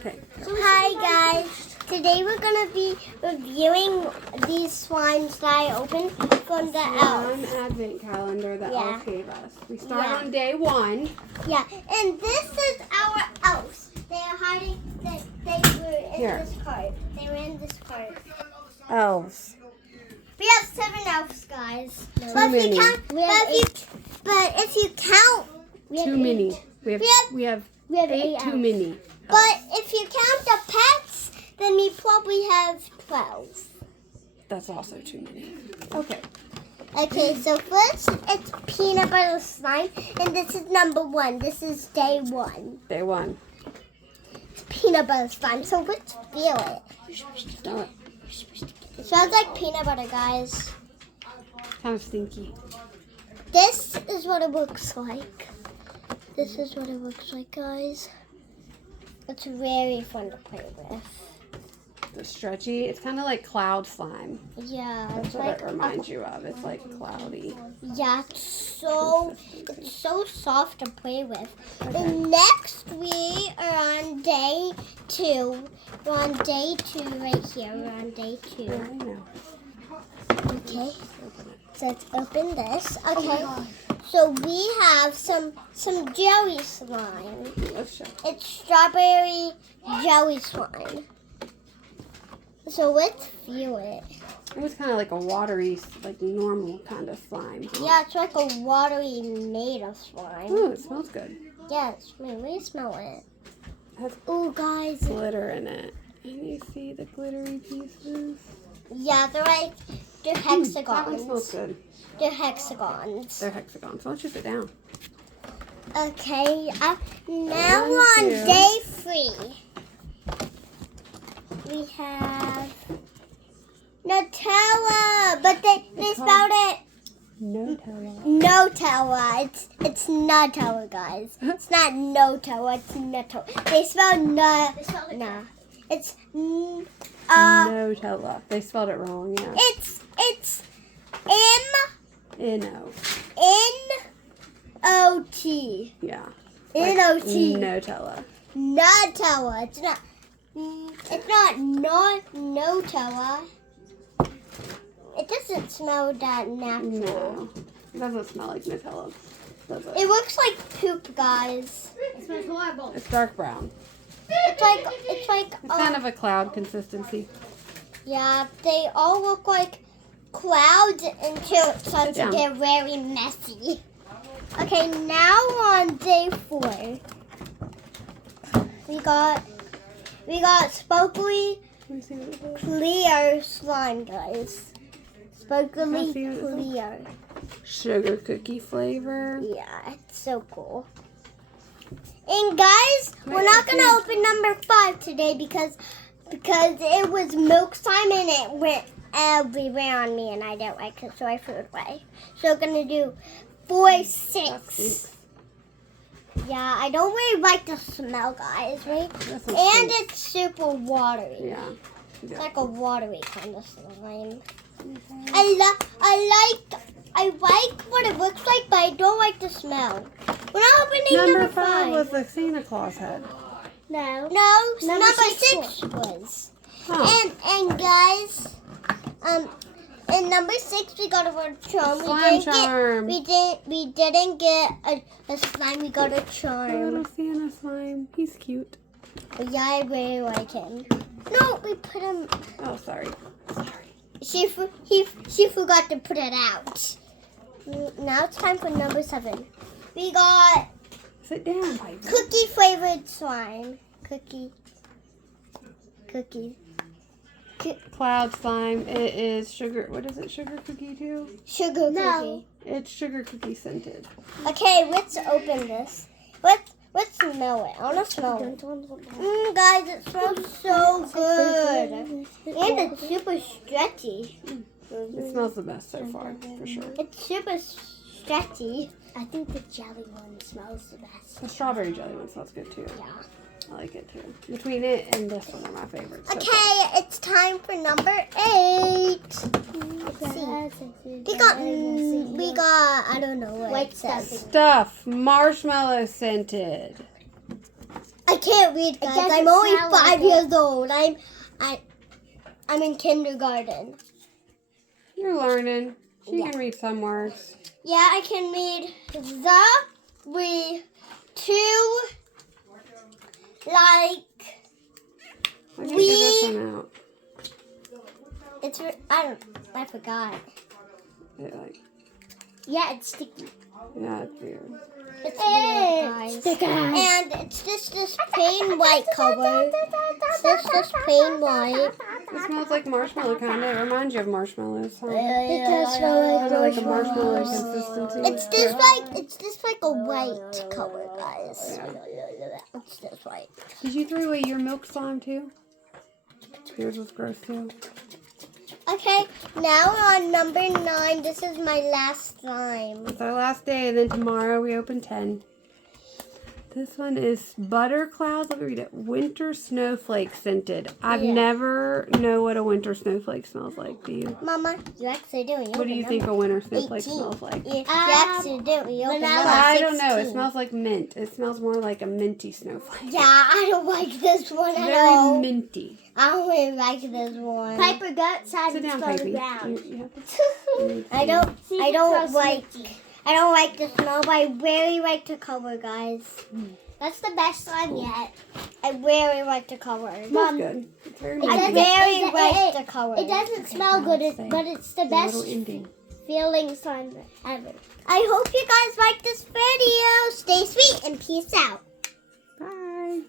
Okay. Hi guys. Today we're gonna be reviewing these slimes that I opened from the One elf. advent calendar that Yeah. Elf gave us. We start Yeah. on day 1. Yeah, and this is our elves. They are hiding. They were in Here. this cart. They were in this cart. Elves. We have 7 elves, guys. Too many. But if you count, Too many. We have we have 8 too many. But if you count the pets, then we probably have 12. That's also too many. Okay. Okay, so first it's peanut butter slime, and this is number 1. This is day 1. Day 1. It's peanut butter slime, so let's feel it. Smell it. It smells like peanut butter, guys. Kind of stinky. This is what it looks like. This is what it looks like, guys. It's very fun to play with. The stretchy. It's kind of like cloud slime. Yeah, That's it's what like it reminds you of. It's like cloudy. yeah, it's so soft to play with. And next we are on day 2. We're on day 2 right here. We're on day 2. Yeah, I know. Okay. Open it. So let's open this. Okay. God. So we have some jelly slime. Let's show. It's strawberry jelly slime. So let's feel it. It was kind of like a watery, like normal kind of slime. Yeah, it's like a watery native slime. Ooh, it smells good. Yes, we smell it. It has Ooh, guys. glitter in it. And you see the glittery pieces? Yeah, they're That one smells hexagons. good. They're hexagons. They're hexagons. So let's just sit down. Okay, now One, we're on two. day 3. We have Nutella, but they spelled it Nutella. Nutella. It's Nutella, guys. It's not Nutella. It's Nutella. They spell no. It's Nutella. They spelled it wrong, yeah. It's N-O. N-O-T. Yeah. N-O-T. Nutella. Nutella. It's not Nutella. It doesn't smell that natural. No. It doesn't smell like Nutella, does it? It looks like poop, guys. It smells horrible. It's dark brown. It's like It's kind of a cloud consistency. yeah, they all look like clouds until it starts to down. get very messy. Okay, now we're on day 4. We got sparkly Let me see what it is. clear slime, guys. Sparkly see what it is? clear. Sugar cookie flavor. Yeah, it's so cool. And guys, we're not gonna open number 5 today because it was milk slime and it went everywhere on me and I didn't like it, so I threw it away. So we're gonna do 4, 6. Yeah, I don't really like the smell, guys, right? That's And it's super watery. yeah. It's like a watery kind of slime. Okay. I like what it looks like, but I don't like the smell. We're not opening Number number 5 was 5. the Santa Claus head. No, Number number six 6 was. Huh. And guys, in number 6 we got a word charm. Slime charm. We didn't get a slime. We got a The charm. little Santa slime. He's cute. Yeah, I really like him. No, we put him. Oh, sorry. Sorry. She forgot to put it out. Now it's time for number 7. We got Sit down, Piper. cookie flavored slime. Cookie. Cloud slime. It is sugar. What is it? Sugar cookie too? Sugar No. cookie. It's sugar cookie scented. Okay, let's open this. Let's smell it. I want to smell it. Guys, it smells so good. And it's super stretchy. It smells the best so far, for sure. It's super stretchy. I think the jelly one smells the best. The strawberry jelly one smells good too. Yeah. I like it too. Between it and this one are my favorites. so far. Okay, it's time for number 8. We got I don't know what White it says. stuffing. Stuff marshmallow scented. I can't read, guys. doesn't I'm only smell 5 like years old. I'm in kindergarten. You're learning. She Yeah. can read some words. Yeah, I can read the, we, two, like, I can figure this one out. it's, I forgot. Like, Yeah, it's sticky. yeah, it's weird. It's weird, guys. Sticky. And it's just this plain white cover. It's just this plain white. It smells like marshmallow kind of. It reminds you of marshmallows. Huh? It does smell Kind of like a marshmallow consistency. It's just like a white color, guys. It's just white. Did you throw away your milk slime too? Yours was gross too. Okay, now we're on number 9. This is my last slime. It's our last day, and then tomorrow we open 10. This one is Butter Clouds. Let me read it. Winter Snowflake Scented. I've Yeah. never know what a winter snowflake smells like. Do you? Mama, you actually do. What do you think a winter snowflake 18. smells like? You actually do. You open vanilla. number I don't know. It 16. smells like mint. It smells more like a minty snowflake. Yeah, I don't like this one at Very all. minty. I don't really like this one. Piper go outside Sit and down, throw the Pipey. ground. You have to- I don't See if I it don't smells like minty. I don't like the smell, but I really like the color, guys. That's the best slime yet. I really like the color. Smells Mom, good. It's very it I minty. doesn't- very it- like it- the color. It doesn't smell good, but it's the It's a best little ending. feeling slime ever. I hope you guys like this video. Stay sweet and peace out. Bye.